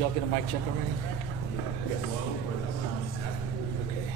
y'all get a mic check already? Yes. Okay.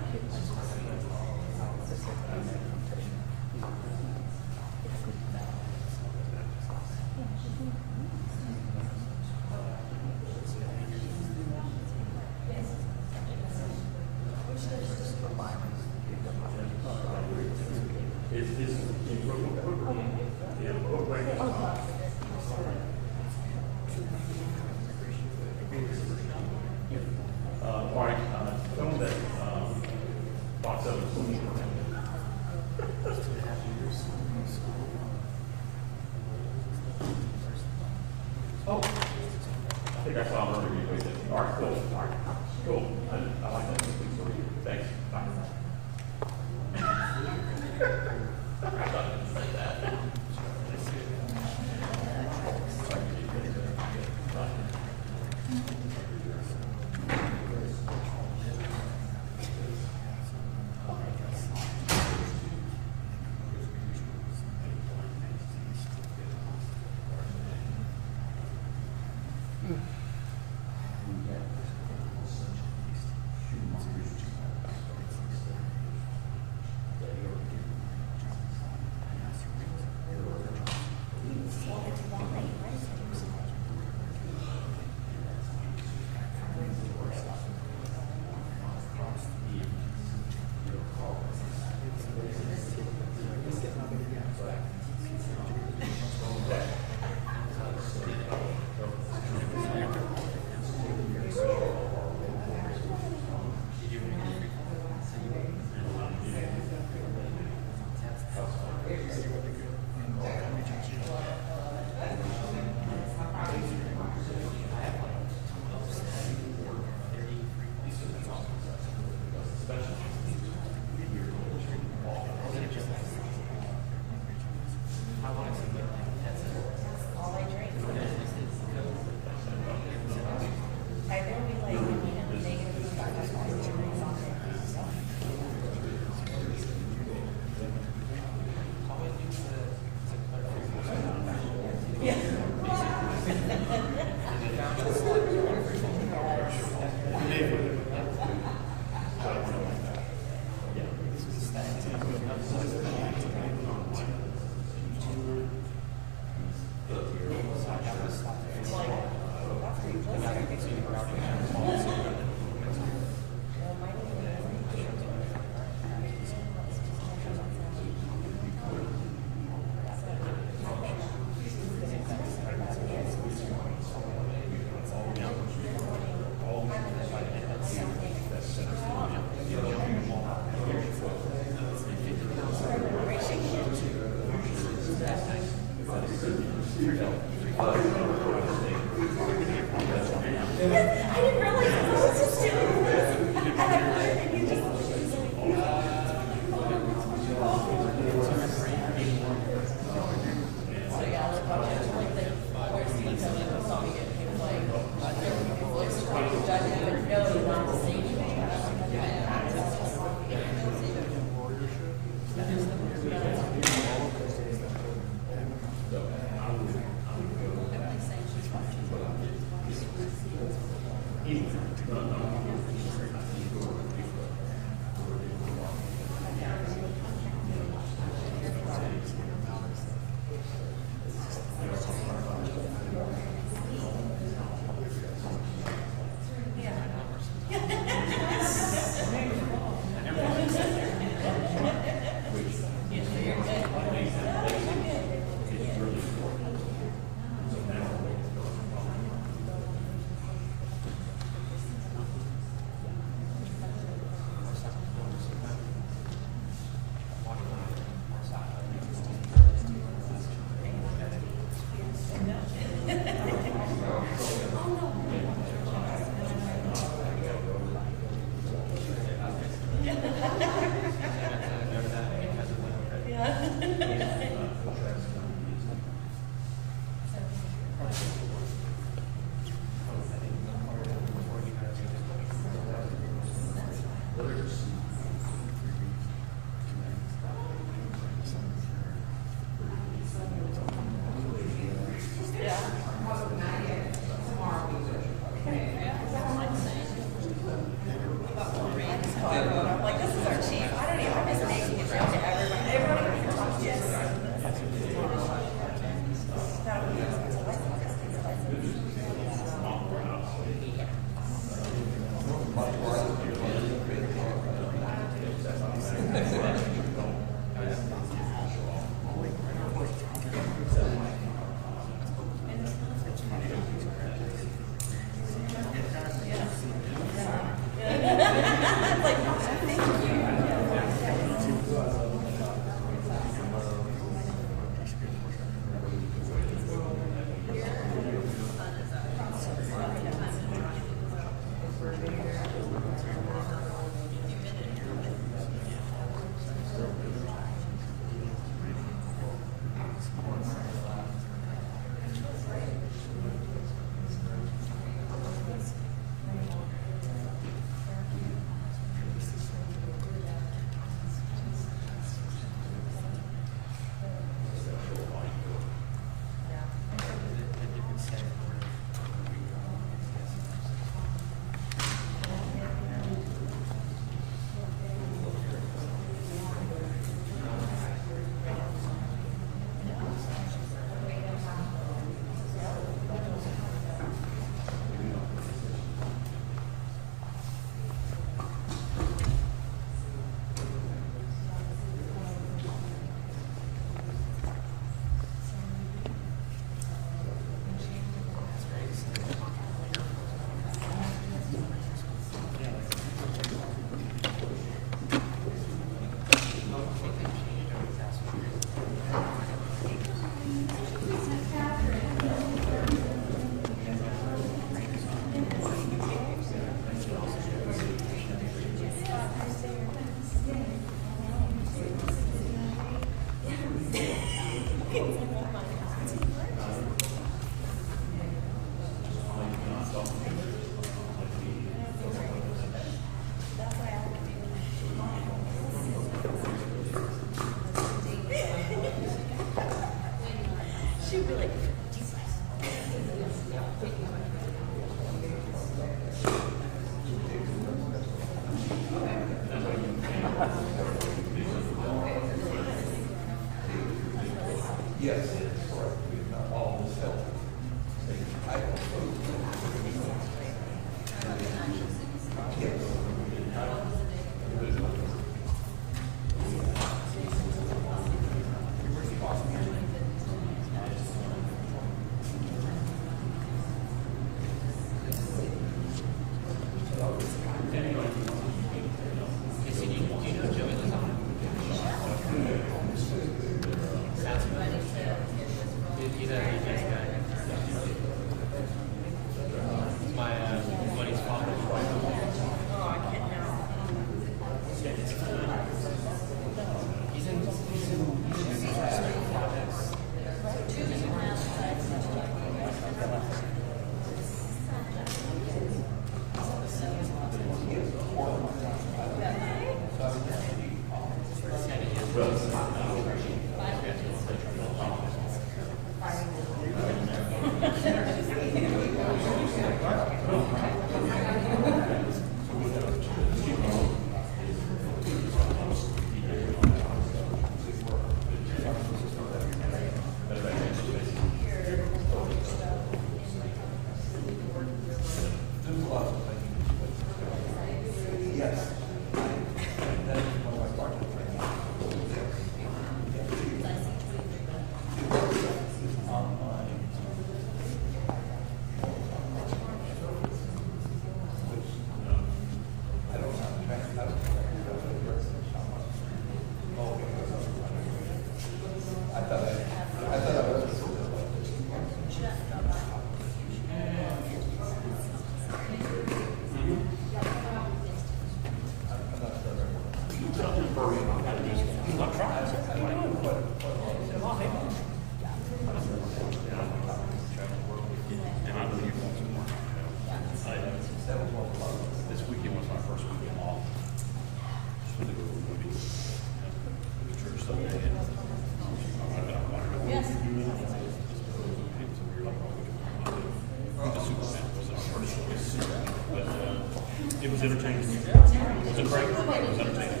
It was entertaining. Was it break? It was entertaining.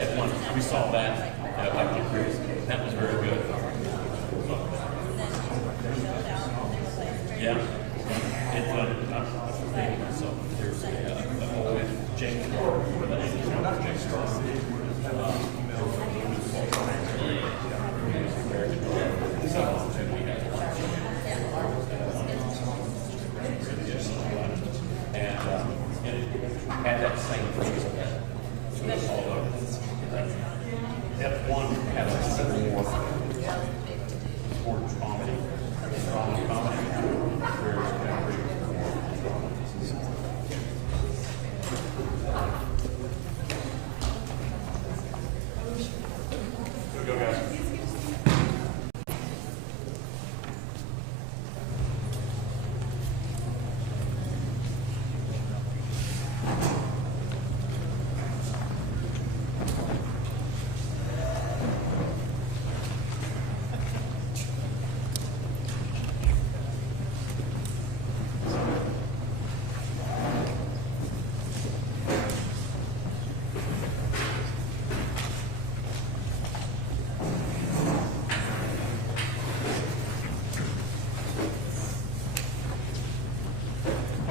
At one, we saw that. That was very good. Yeah. It's so there's James had that same principle. So it's all over. F1 had a more sports comedy, drama comedy, whereas go, guys.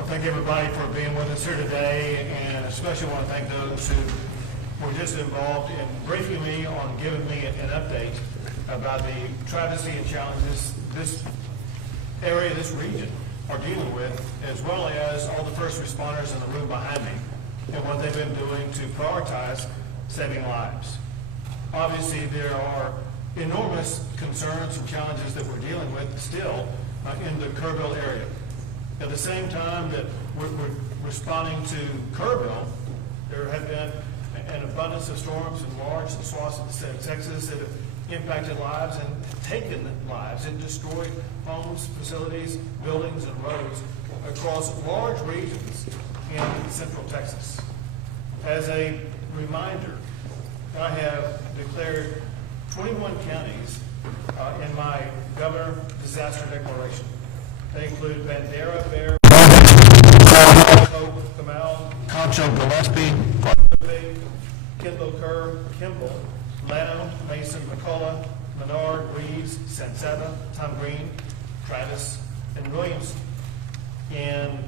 Thank everybody for being with us here today, and especially want to thank those who were just involved in briefing me on giving me an update about the travesty and challenges this area, this region are dealing with, as well as all the first responders in the room behind me and what they've been doing to prioritize saving lives. Obviously, there are enormous concerns and challenges that we're dealing with still in the Kerrville area. At the same time that we're responding to Kerrville, there have been an abundance of storms in large swaths of the state of Texas that have impacted lives and taken lives and destroyed homes, facilities, buildings, and roads across large regions in central Texas. As a reminder, I have declared 21 counties in my governor disaster declaration. They include Bandera, Bear, Comal, Concho, Gillespie, Kimball, Llano, Mason, McCullough, Menard, Reeves, Sansetta, Tom Green, Travis, and Williams. And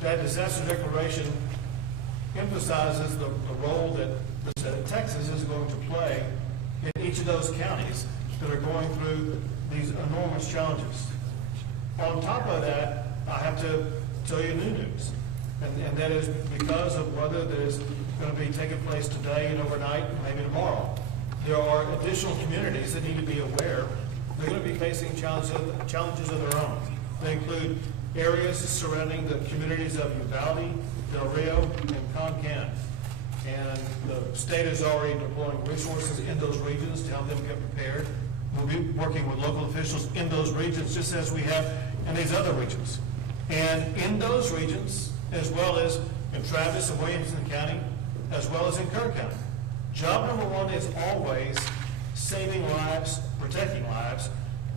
that disaster declaration emphasizes the role that the state of Texas is going to play in each of those counties that are going through these enormous challenges. On top of that, I have to tell you new news, and that is because of weather that is going to be taking place today and overnight, and maybe tomorrow. There are additional communities that need to be aware they're going to be facing challenges of their own. They include areas surrounding the communities of Uvalde, Del Rio, and Concan. And the state is already deploying resources in those regions to help them get prepared. We'll be working with local officials in those regions just as we have in these other regions. And in those regions, as well as in Travis and Williamson County, as well as in Kerr County, job number one is always saving lives, protecting lives,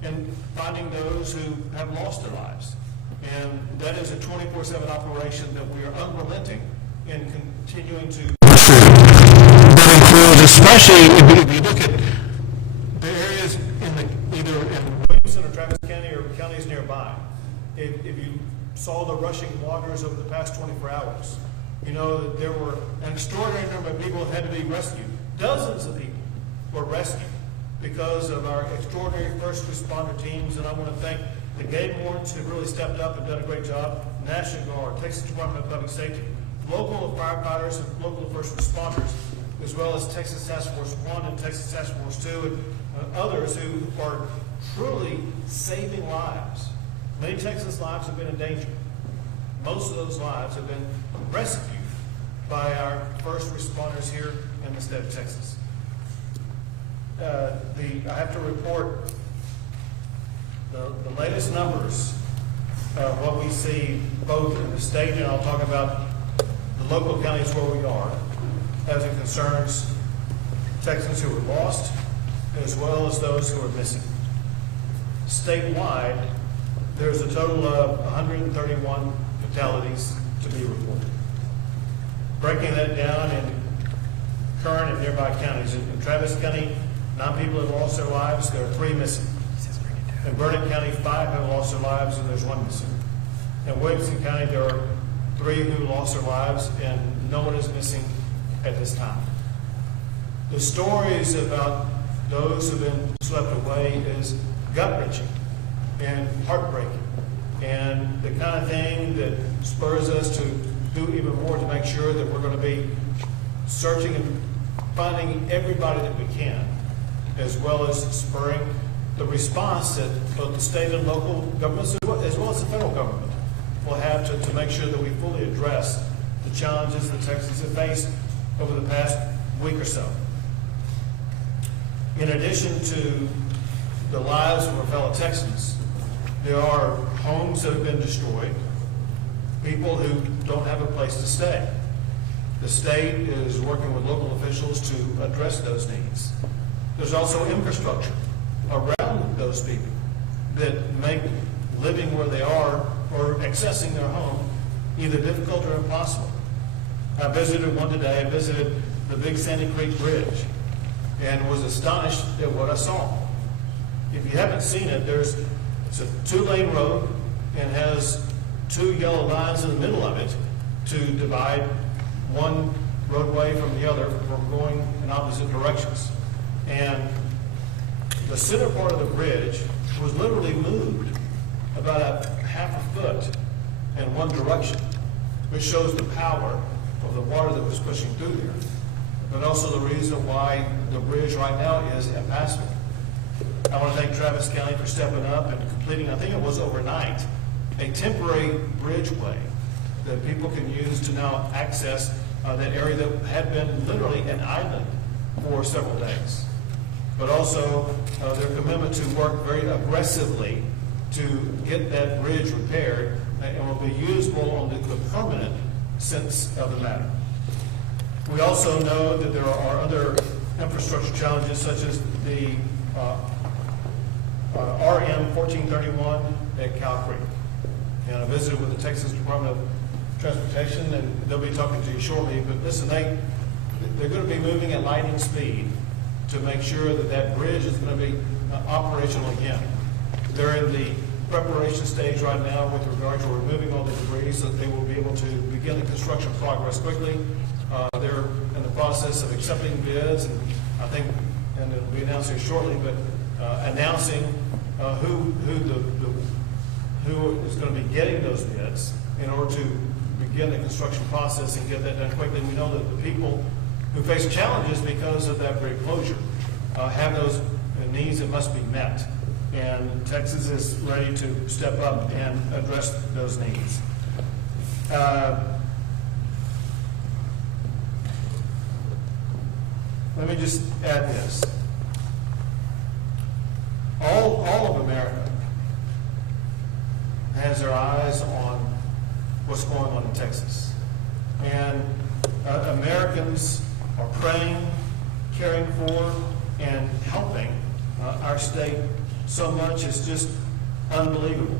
and finding those who have lost their lives. And that is a 24/7 operation that we are unrelenting in continuing to. That includes, especially if you look at the areas either in Williamson or Travis County or counties nearby. If you saw the rushing waters over the past 24 hours, you know that there were an extraordinary number of people that had to be rescued. Dozens of people were rescued because of our extraordinary first responder teams, and I want to thank the game wardens who really stepped up and done a great job, National Guard, Texas Department of Public Safety, local firefighters and local first responders, as well as Texas Task Force 1 and Texas Task Force 2 and others who are truly saving lives. Many Texas lives have been in danger. Most of those lives have been rescued by our first responders here in the state of Texas. I have to report the latest numbers of what we see both in the state, and I'll talk about the local counties where we are, as it concerns Texans who were lost, as well as those who are missing. Statewide, there's a total of 131 fatalities to be reported. Breaking that down in current and nearby counties. In Travis County, 9 people have lost their lives. There are 3 missing. In Burnett County, 5 have lost their lives, and there's 1 missing. In Williamson County, there are 3 who lost their lives, and no one is missing at this time. The stories about those who have been swept away is gut-wrenching and heartbreaking, and the kind of thing that spurs us to do even more to make sure that we're going to be searching and finding everybody that we can, as well as spurring the response that both the state and local governments, as well as the federal government, will have to make sure that we fully address the challenges that Texas has faced over the past week or so. In addition to the lives of our fellow Texans, there are homes that have been destroyed, people who don't have a place to stay. The state is working with local officials to address those needs. There's also infrastructure around those people that make living where they are or accessing their home either difficult or impossible. I visited one today. I visited the Big Sandy Creek Bridge and was astonished at what I saw. If you haven't seen it, it's a 2-lane road and has 2 yellow lines in the middle of it to divide one roadway from the other from going in opposite directions. And the center part of the bridge was literally moved about a half a foot in one direction, which shows the power of the water that was pushing through there, but also the reason why the bridge right now is impassable. I want to thank Travis County for stepping up and completing, I think it was overnight, a temporary bridgeway that people can use to now access that area that had been literally an island for several days. But also their commitment to work very aggressively to get that bridge repaired and will be usable on the permanent sense of the matter. We also know that there are other infrastructure challenges such as the RM 1431 at Cow Creek. And I visited with the Texas Department of Transportation, and they'll be talking to you shortly. But listen, they're going to be moving at lightning speed to make sure that that bridge is going to be operational again. They're in the preparation stage right now with regard to removing all the debris so that they will be able to begin the construction progress quickly. They're in the process of accepting bids, and I think, and it'll be announced here shortly, but announcing who is going to be getting those bids in order to begin the construction process and get that done quickly. We know that the people who face challenges because of that bridge closure have those needs that must be met. And Texas is ready to step up and address those needs. Let me just add this. All of America has their eyes on what's going on in Texas. And Americans are praying, caring for, and helping our state so much. It's just unbelievable.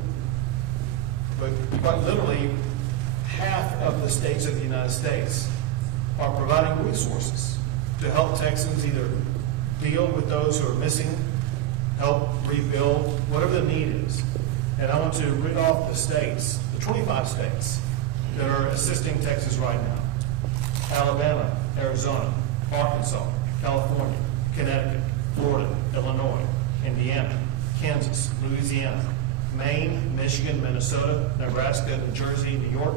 But quite literally, half of the states of the United States are providing resources to help Texans either deal with those who are missing, help rebuild, whatever the need is. And I want to read off the states, the 25 states that are assisting Texas right now: Alabama, Arizona, Arkansas, California, Connecticut, Florida, Illinois, Indiana, Kansas, Louisiana, Maine, Michigan, Minnesota, Nebraska, New Jersey, New York,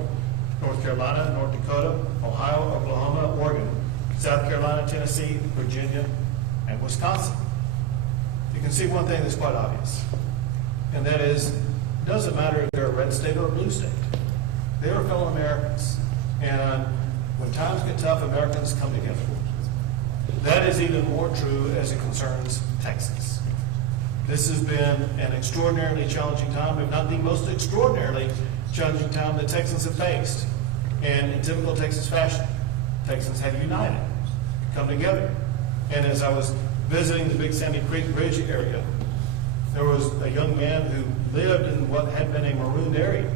North Carolina, North Dakota, Ohio, Oklahoma, Oregon, South Carolina, Tennessee, Virginia, and Wisconsin. You can see one thing that's quite obvious, and that is, it doesn't matter if they're a red state or a blue state. They are fellow Americans, and when times get tough, Americans come together. That is even more true as it concerns Texas. This has been an extraordinarily challenging time, if not the most extraordinarily challenging time that Texans have faced. And in typical Texas fashion, Texans have united, come together. And as I was visiting the Big Sandy Creek Bridge area, there was a young man who lived in what had been a marooned area.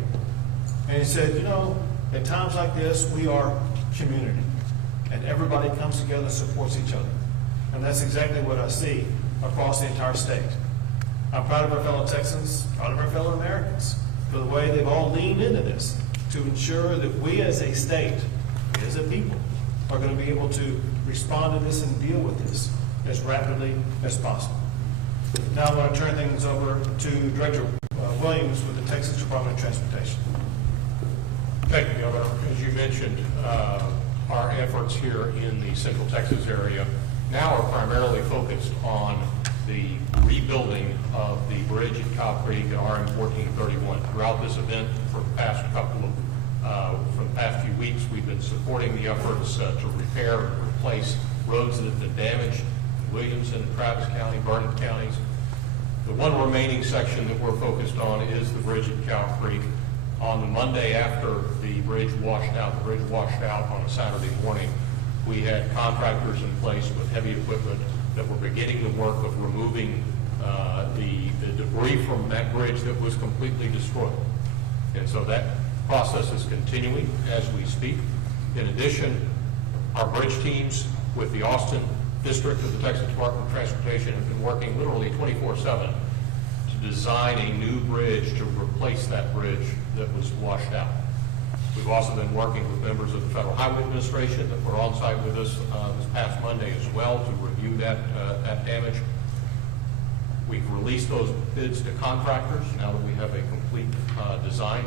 And he said, you know, at times like this, we are community. And everybody comes together and supports each other. And that's exactly what I see across the entire state. I'm proud of our fellow Texans, proud of our fellow Americans, for the way they've all leaned into this to ensure that we as a state, we as a people, are going to be able to respond to this and deal with this as rapidly as possible. Now I want to turn things over to Director Williams with the Texas Department of Transportation. Thank you, Governor. As you mentioned, our efforts here in the Central Texas area now are primarily focused on the rebuilding of the bridge at Cow Creek and RM 1431. Throughout this event, for the past few weeks, we've been supporting the efforts to repair and replace roads that have been damaged in Williamson, Travis County, Vernon counties. The one remaining section that we're focused on is the bridge at Cow Creek. On the Monday after the bridge washed out on a Saturday morning, we had contractors in place with heavy equipment that were beginning the work of removing the debris from that bridge that was completely destroyed. And so that process is continuing as we speak. In addition, our bridge teams with the Austin District of the Texas Department of Transportation have been working literally 24/7 to design a new bridge to replace that bridge that was washed out. We've also been working with members of the Federal Highway Administration that were on site with us this past Monday as well to review that damage. We've released those bids to contractors now that we have a complete design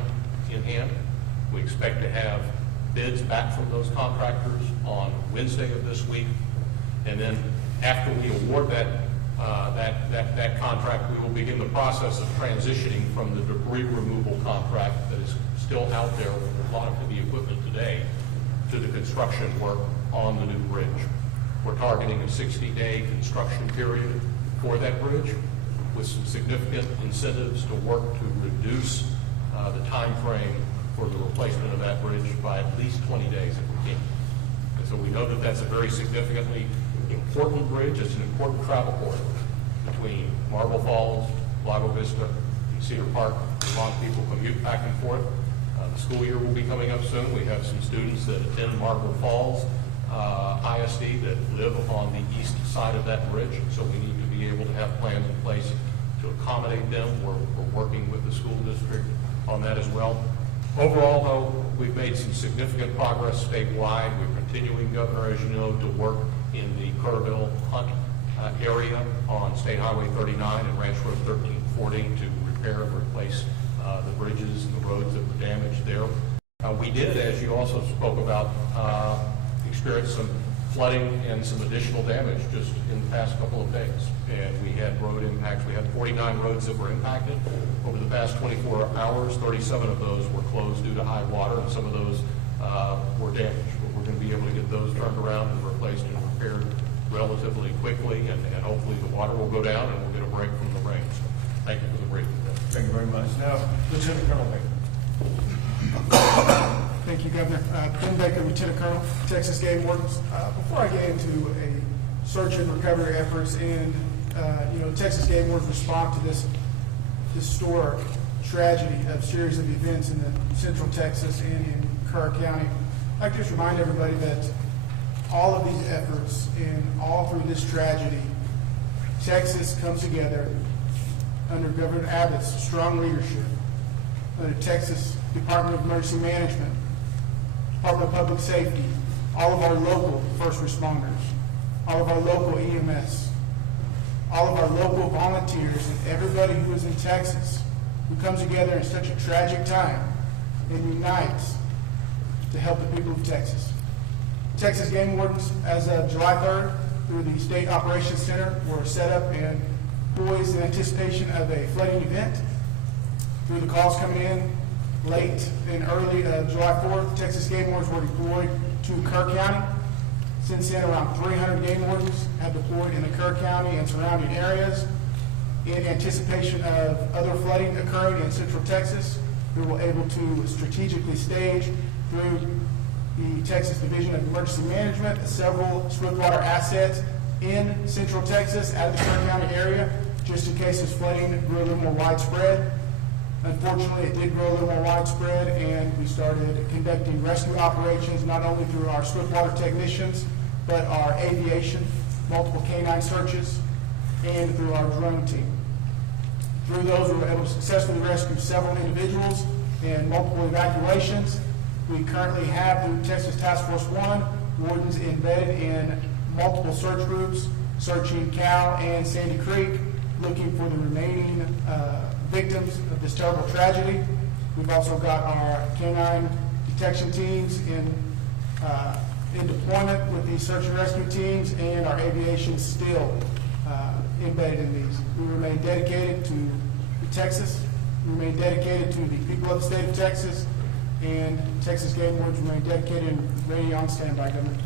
in hand. We expect to have bids back from those contractors on Wednesday of this week. And then after we award that contract, we will begin the process of transitioning from the debris removal contract that is still out there with a lot of heavy equipment today to the construction work on the new bridge. We're targeting a 60-day construction period for that bridge with some significant incentives to work to reduce the time frame for the replacement of that bridge by at least 20 days if we can. And so we know that that's a very significantly important bridge. It's an important travel corridor between Marble Falls, Lago Vista, and Cedar Park. A lot of people commute back and forth. The school year will be coming up soon. We have some students that attend Marble Falls ISD that live on the east side of that bridge, so we need to be able to have plans in place to accommodate them. We're working with the school district on that as well. Overall, though, we've made some significant progress statewide. We're continuing, Governor, as you know, to work in the Kerrville Hunt area on State Highway 39 and Ranch Road 1340 to repair and replace the bridges and the roads that were damaged there. We did, as you also spoke about, experience some flooding and some additional damage just in the past couple of days. And we had road impacts. We had 49 roads that were impacted. Over the past 24 hours, 37 of those were closed due to high water, and some of those were damaged. But we're going to be able to get those turned around and replaced and repaired relatively quickly, and hopefully the water will go down and we'll get a break from the rain. So thank you for the briefing. Thank you very much. Now, Lieutenant Colonel Baker. Thank you, Governor. Ben Baker, Lieutenant Colonel, Texas Game Wardens. Before I get into a search and recovery efforts and, Texas Game Wardens respond to this historic tragedy of series of events in the central Texas and in Kerr County, I'd like to just remind everybody that all of these efforts and all through this tragedy, Texas comes together under Governor Abbott's strong leadership, under Texas Department of Emergency Management, Department of Public Safety, all of our local first responders, all of our local EMS, all of our local volunteers, and everybody who is in Texas who comes together in such a tragic time and unites to help the people of Texas. Texas Game Wardens, as of July 3rd, through the State Operations Center, were set up and poised in anticipation of a flooding event. Through the calls coming in late and early July 4th, Texas Game Wardens were deployed to Kerr County. Since then, around 300 game wardens have deployed in the Kerr County and surrounding areas in anticipation of other flooding occurring in central Texas. We were able to strategically stage through the Texas Division of Emergency Management several swiftwater assets in central Texas out of the Kerr County area, just in case this flooding grew a little more widespread. Unfortunately, it did grow a little more widespread, and we started conducting rescue operations not only through our swiftwater technicians, but our aviation, multiple canine searches, and through our drone team. Through those, we were able to successfully rescue several individuals and multiple evacuations. We currently have, through Texas Task Force 1, wardens embedded in multiple search groups, searching Cow and Sandy Creek, looking for the remaining victims of this terrible tragedy. We've also got our canine detection teams in deployment with these search and rescue teams, and our aviation still embedded in these. We remain dedicated to Texas. We remain dedicated to the people of the state of Texas, and Texas Game Wardens remain dedicated and ready on standby, Governor.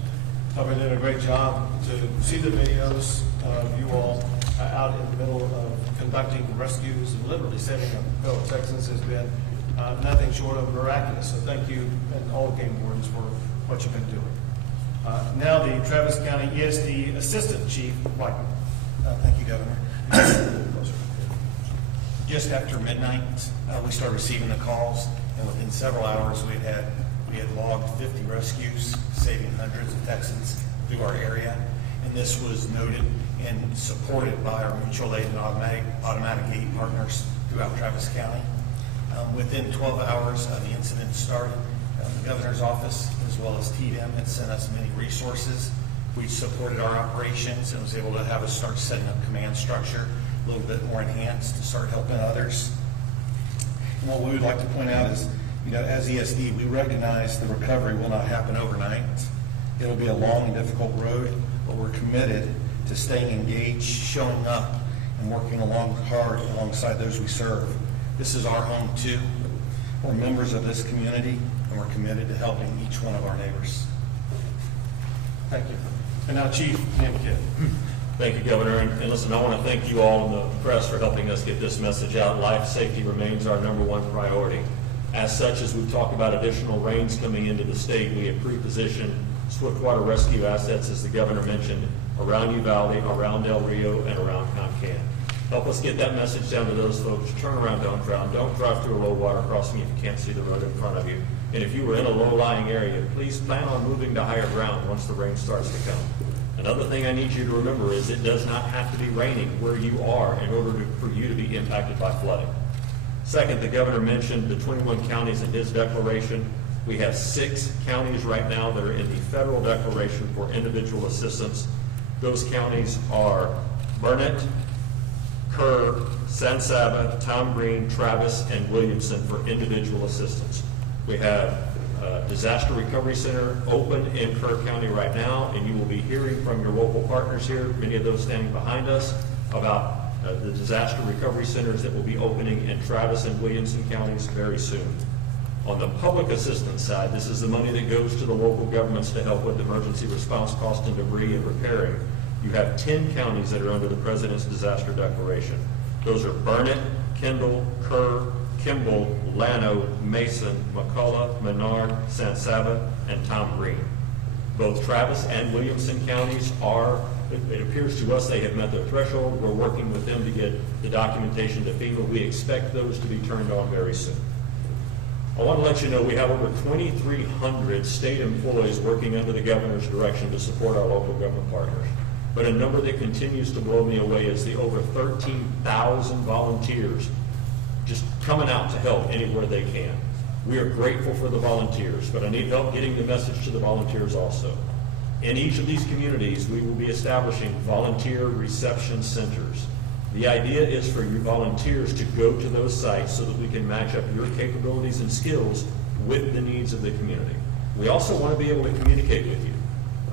You're doing a great job. To see the videos of you all out in the middle of conducting rescues and literally saving a fellow Texans has been nothing short of miraculous. So thank you and all game wardens for what you've been doing. Now the Travis County ESD Assistant Chief, Mike. Thank you, Governor. Just after midnight, we started receiving the calls, and within several hours we had logged 50 rescues, saving hundreds of Texans through our area. And this was noted and supported by our mutual aid and automatic aid partners throughout Travis County. Within 12 hours of the incident started, the governor's office as well as TDM had sent us many resources. We supported our operations and was able to have us start setting up command structure a little bit more enhanced to start helping others. And what we would like to point out is, as ESD, we recognize the recovery will not happen overnight. It'll be a long and difficult road, but we're committed to staying engaged, showing up, and working hard alongside those we serve. This is our home too. We're members of this community, and we're committed to helping each one of our neighbors. Thank you. And now Chief Dan Kidd. Thank you, Governor. And listen, I want to thank you all in the press for helping us get this message out. Life safety remains our #1 priority. As such, as we've talked about additional rains coming into the state, we have pre-positioned swiftwater rescue assets, as the Governor mentioned, around Uvalde, around Del Rio, and around Concan. Help us get that message down to those folks. Turn around, don't drown. Don't drive through a low water crossing if you can't see the road in front of you. And if you were in a low-lying area, please plan on moving to higher ground once the rain starts to come. Another thing I need you to remember is it does not have to be raining where you are in order for you to be impacted by flooding. Second, the governor mentioned the 21 counties in his declaration. We have 6 counties right now that are in the federal declaration for individual assistance. Those counties are Burnett, Kerr, San Saba, Tom Green, Travis, and Williamson for individual assistance. We have a disaster recovery center open in Kerr County right now, and you will be hearing from your local partners here, many of those standing behind us, about the disaster recovery centers that will be opening in Travis and Williamson counties very soon. On the public assistance side, this is the money that goes to the local governments to help with emergency response cost and debris and repairing. You have 10 counties that are under the President's disaster declaration. Those are Burnett, Kendall, Kerr, Kimball, Llano, Mason, McCullough, Menard, San Saba, and Tom Green. Both Travis and Williamson counties are, it appears to us they have met their threshold. We're working with them to get the documentation to FEMA. We expect those to be turned on very soon. I want to let you know we have over 2,300 state employees working under the governor's direction to support our local government partners. But a number that continues to blow me away is the over 13,000 volunteers just coming out to help anywhere they can. We are grateful for the volunteers, but I need help getting the message to the volunteers also. In each of these communities, we will be establishing volunteer reception centers. The idea is for you volunteers to go to those sites so that we can match up your capabilities and skills with the needs of the community. We also want to be able to communicate with you.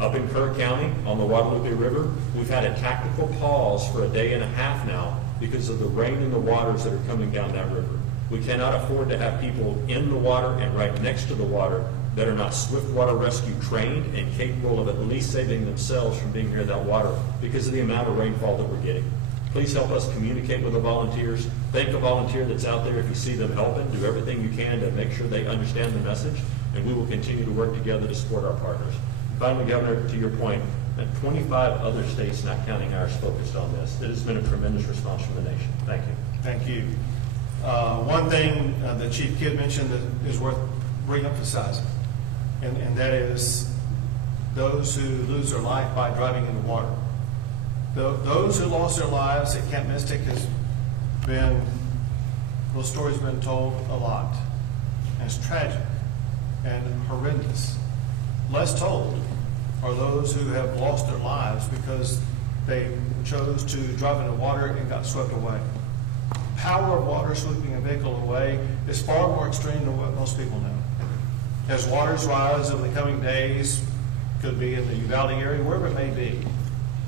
Up in Kerr County, on the Guadalupe River, we've had a tactical pause for a day and a half now because of the rain and the waters that are coming down that river. We cannot afford to have people in the water and right next to the water that are not swift water rescue trained and capable of at least saving themselves from being near that water because of the amount of rainfall that we're getting. Please help us communicate with the volunteers. Thank a volunteer that's out there if you see them helping. Do everything you can to make sure they understand the message, and we will continue to work together to support our partners. Finally, Governor, to your point, 25 other states, not counting ours, focused on this. It has been a tremendous response from the nation. Thank you. Thank you. One thing that Chief Kidd mentioned that is worth re-emphasizing, and that is those who lose their life by driving in the water. Those who lost their lives at Camp Mystic those stories have been told a lot. And it's tragic and horrendous. Less told are those who have lost their lives because they chose to drive in the water and got swept away. Power of water sweeping a vehicle away is far more extreme than what most people know. As waters rise over the coming days, could be in the Uvalde area, wherever it may be,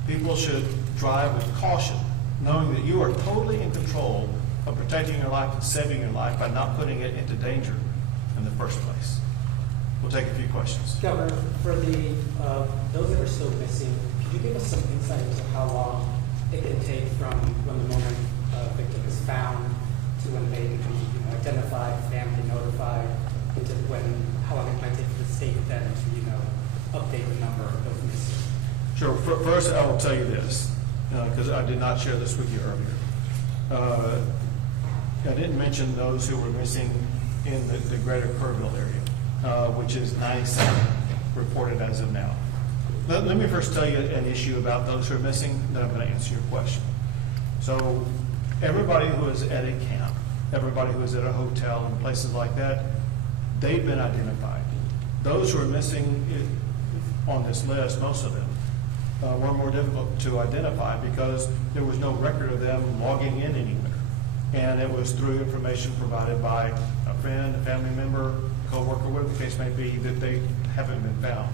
people should drive with caution, knowing that you are totally in control of protecting your life and saving your life by not putting it into danger in the first place. We'll take a few questions. Governor, for those that are still missing, could you give us some insight into how long it can take from when the moment a victim is found to when they become identified, family notified, into how long it might take for the state then to update the number of those missing? Sure. First, I will tell you this, because I did not share this with you earlier. I didn't mention those who were missing in the greater Kerrville area, which is 97 reported as of now. Let me first tell you an issue about those who are missing, then I'm going to answer your question. So everybody who is at a camp, everybody who is at a hotel and places like that, they've been identified. Those who are missing on this list, most of them, were more difficult to identify because there was no record of them logging in anywhere. And it was through information provided by a friend, a family member, co-worker, whatever the case may be, that they haven't been found.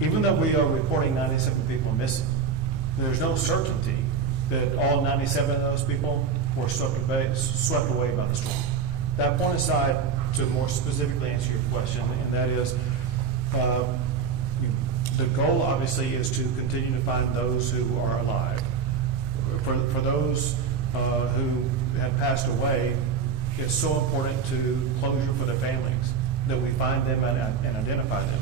Even though we are reporting 97 people missing, there's no certainty that all 97 of those people were swept away by the storm. That point aside, to more specifically answer your question, and that is, the goal obviously is to continue to find those who are alive. For those who have passed away, it's so important to closure for the families that we find them and identify them.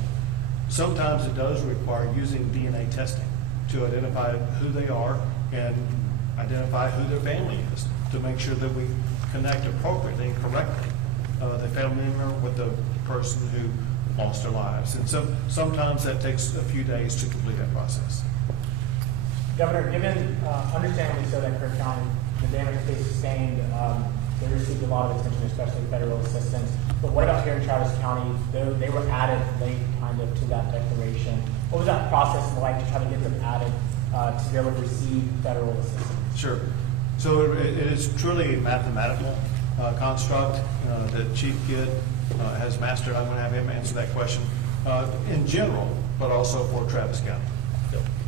Sometimes it does require using DNA testing to identify who they are and identify who their family is, to make sure that we connect appropriately and correctly the family member with the person who lost their lives. And so sometimes that takes a few days to complete that process. Governor, given, understandably so, that Kirk County, the damage that they sustained, they received a lot of attention, especially federal assistance. But what about here in Travis County? They were added late kind of to that declaration. What was that process like to try to get them added to be able to receive federal assistance? Sure. So it is truly a mathematical construct that Chief Kidd has mastered. I'm going to have him answer that question in general, but also for Travis County.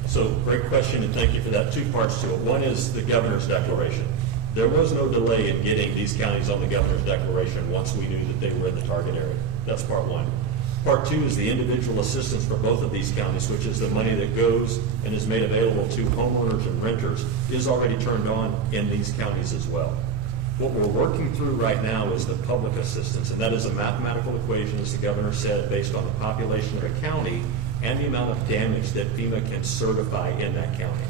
So great question, and thank you for that. Two parts to it. One is the governor's declaration. There was no delay in getting these counties on the governor's declaration once we knew that they were in the target area. That's part one. Part two is the individual assistance for both of these counties, which is the money that goes and is made available to homeowners and renters, is already turned on in these counties as well. What we're working through right now is the public assistance, and that is a mathematical equation, as the governor said, based on the population of a county and the amount of damage that FEMA can certify in that county.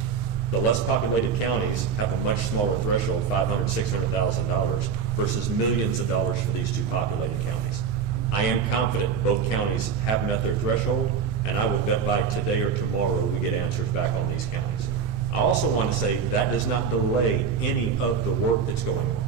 The less populated counties have a much smaller threshold, $500,000, $600,000, versus millions of dollars for these two populated counties. I am confident both counties have met their threshold, and I would bet by today or tomorrow we get answers back on these counties. I also want to say that does not delay any of the work that's going on.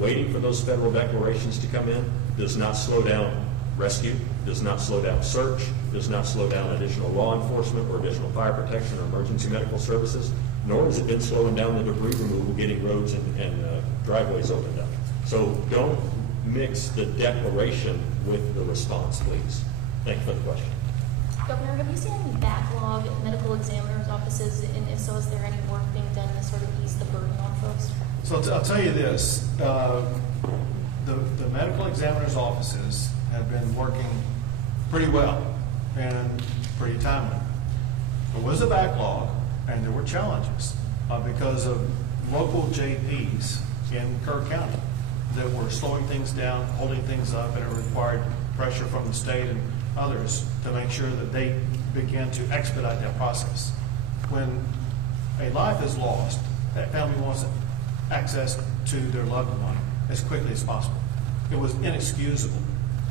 Waiting for those federal declarations to come in does not slow down rescue, does not slow down search, does not slow down additional law enforcement or additional fire protection or emergency medical services, nor has it been slowing down the debris removal, getting roads and driveways opened up. So don't mix the declaration with the response, please. Thank you for the question. Governor, have you seen any backlog at medical examiners' offices, and if so, is there any work being done to sort of ease the burden on folks? So I'll tell you this, the medical examiner's offices have been working pretty well and pretty timely. There was a backlog and there were challenges because of local JPs in Kirk County that were slowing things down, holding things up, and it required pressure from the state and others to make sure that they began to expedite that process. When a life is lost, that family wants access to their loved one as quickly as possible. It was inexcusable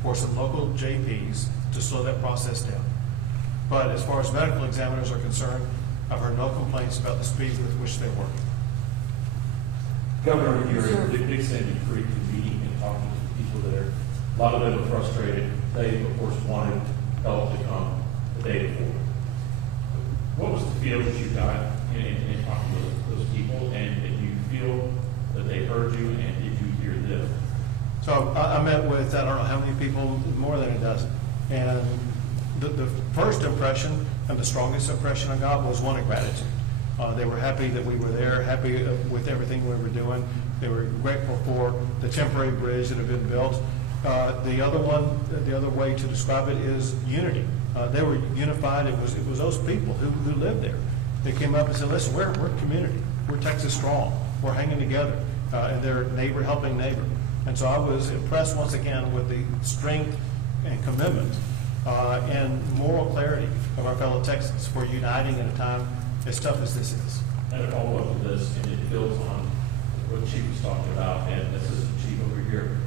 for some local JPs to slow that process down. But as far as medical examiners are concerned, I've heard no complaints about the speed with which they're working. Governor, when you were at the Big Sandy Creek meeting and talking to people there, a lot of them were frustrated. They, of course, wanted help to come the day before. What was the feel that you got in talking to those people, and did you feel that they heard you, and did you hear them? So I met with, I don't know how many people, more than a dozen. And the first impression and the strongest impression I got was one of gratitude. They were happy that we were there, happy with everything we were doing. They were grateful for the temporary bridge that had been built. The other way to describe it is unity. They were unified. It was those people who lived there. They came up and said, listen, we're a community. We're Texas strong. We're hanging together. And they're neighbor helping neighbor. And so I was impressed once again with the strength and commitment and moral clarity of our fellow Texans for uniting at a time as tough as this is. And a follow-up to this, and it builds on what Chief was talking about, and Assistant Chief over here.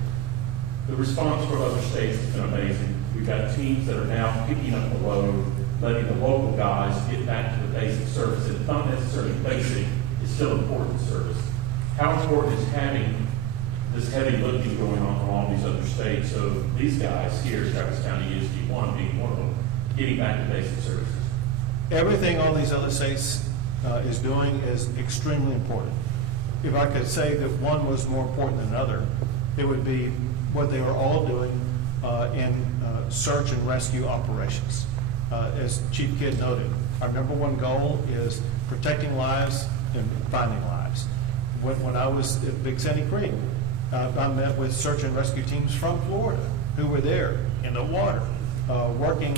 The response from other states has been amazing. We've got teams that are now picking up the load, letting the local guys get back to the basic service. It's not necessarily basic, it's still important service. How important is having this heavy lifting going on from all these other states? So these guys here, Travis County ESD 1 being one of them, getting back to basic services. Everything all these other states is doing is extremely important. If I could say that one was more important than another, it would be what they are all doing in search and rescue operations. As Chief Kidd noted, our number one goal is protecting lives and finding lives. When I was at Big Sandy Creek, I met with search and rescue teams from Florida who were there in the water, working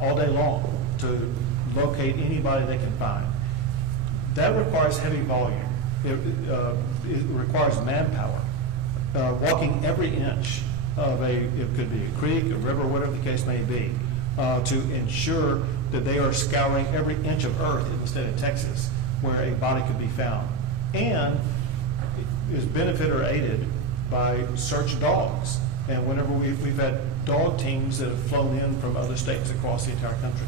all day long to locate anybody they can find. That requires heavy volume. It requires manpower, walking every inch of it could be a creek, a river, whatever the case may be, to ensure that they are scouring every inch of earth in the state of Texas where a body could be found. and is benefited or aided by search dogs. And whenever we've had dog teams that have flown in from other states across the entire country.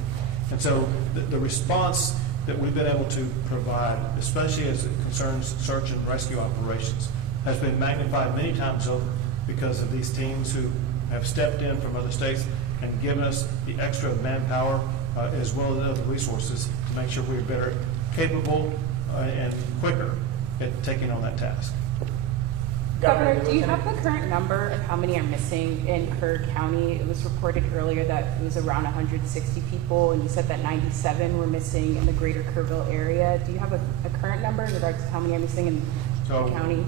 And so the response that we've been able to provide, especially as it concerns search and rescue operations, has been magnified many times over because of these teams who have stepped in from other states and given us the extra manpower as well as other resources to make sure we're better capable and quicker at taking on that task. Governor, do you have the current number of how many are missing in Kerr County? It was reported earlier that it was around 160 people, and you said that 97 were missing in the greater Kerrville area. Do you have a current number in regards to how many are missing in the county?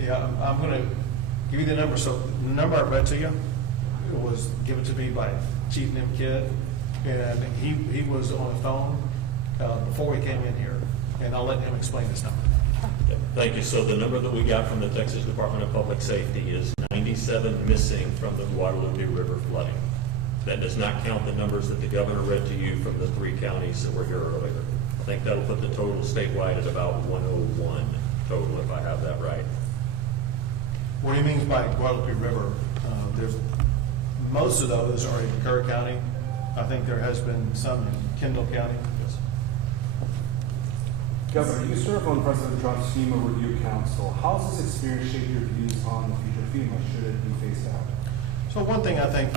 Yeah, I'm going to give you the number. So the number I read to you was given to me by Chief Nim Kidd, and he was on the phone before we came in here, and I'll let him explain this number. Okay, thank you. So the number that we got from the Texas Department of Public Safety is 97 missing from the Guadalupe River flooding. That does not count the numbers that the governor read to you from the 3 counties that were here earlier. I think that'll put the total statewide at about 101 total, if I have that right. What he means by Guadalupe River, there's most of those are in Kerr County. I think there has been some in Kendall County. Yes. Governor, you serve on President Trump's FEMA Review Council. How has this experience shaped your views on the future of FEMA should it be phased out? So one thing I think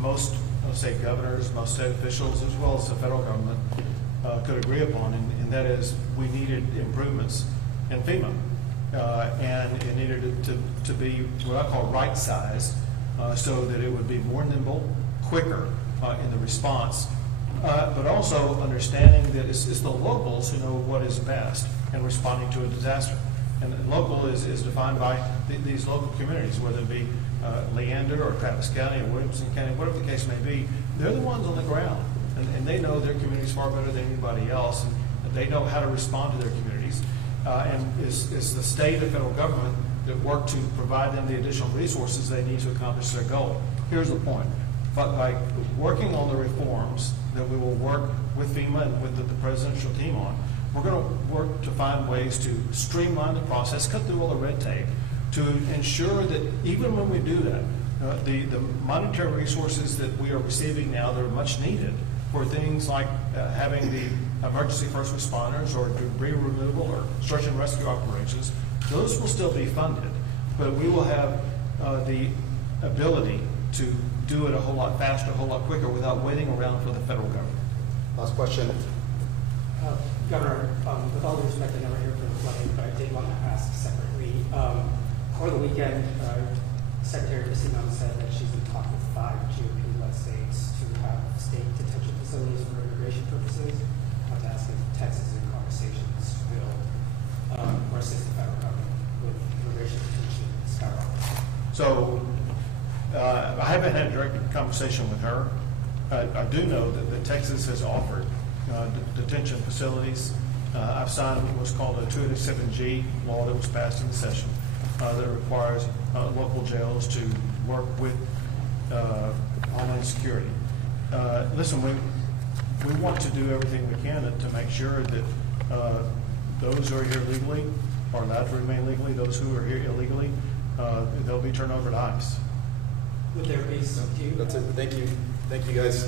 most, let's say, governors, most state officials, as well as the federal government could agree upon, and that is we needed improvements in FEMA. And it needed to be what I call right-sized so that it would be more nimble, quicker in the response, but also understanding that it's the locals who know what is best in responding to a disaster. And local is defined by these local communities, whether it be Leander or Travis County or Williamson County, whatever the case may be. They're the ones on the ground, and they know their communities far better than anybody else, and they know how to respond to their communities. And it's the state and federal government that work to provide them the additional resources they need to accomplish their goal. Here's the point. But by working on the reforms that we will work with FEMA and with the presidential team on, we're going to work to find ways to streamline the process, cut through all the red tape, to ensure that even when we do that, the monetary resources that we are receiving now that are much needed for things like having the emergency first responders or debris removal or search and rescue operations, those will still be funded, but we will have the ability to do it a whole lot faster, a whole lot quicker without waiting around for the federal government. Last question. Governor, with all due respect, I never hear from the flooding, but I did want to ask separately. Over the weekend, Secretary Pacino said that she's in talk with 5 GOP-led states to have state detention facilities for immigration purposes. I want to ask if Texas is in conversations to build or assist the federal government with immigration detention skyrocketing. So I haven't had a direct conversation with her. I do know that Texas has offered detention facilities. I've signed what's called a 287G law that was passed in the session that requires local jails to work with Homeland Security. Listen, we want to do everything we can to make sure that those who are here legally are allowed to remain legally. Those who are here illegally, they'll be turned over to ICE. Would there be some? That's it. Thank you. Thank you, guys.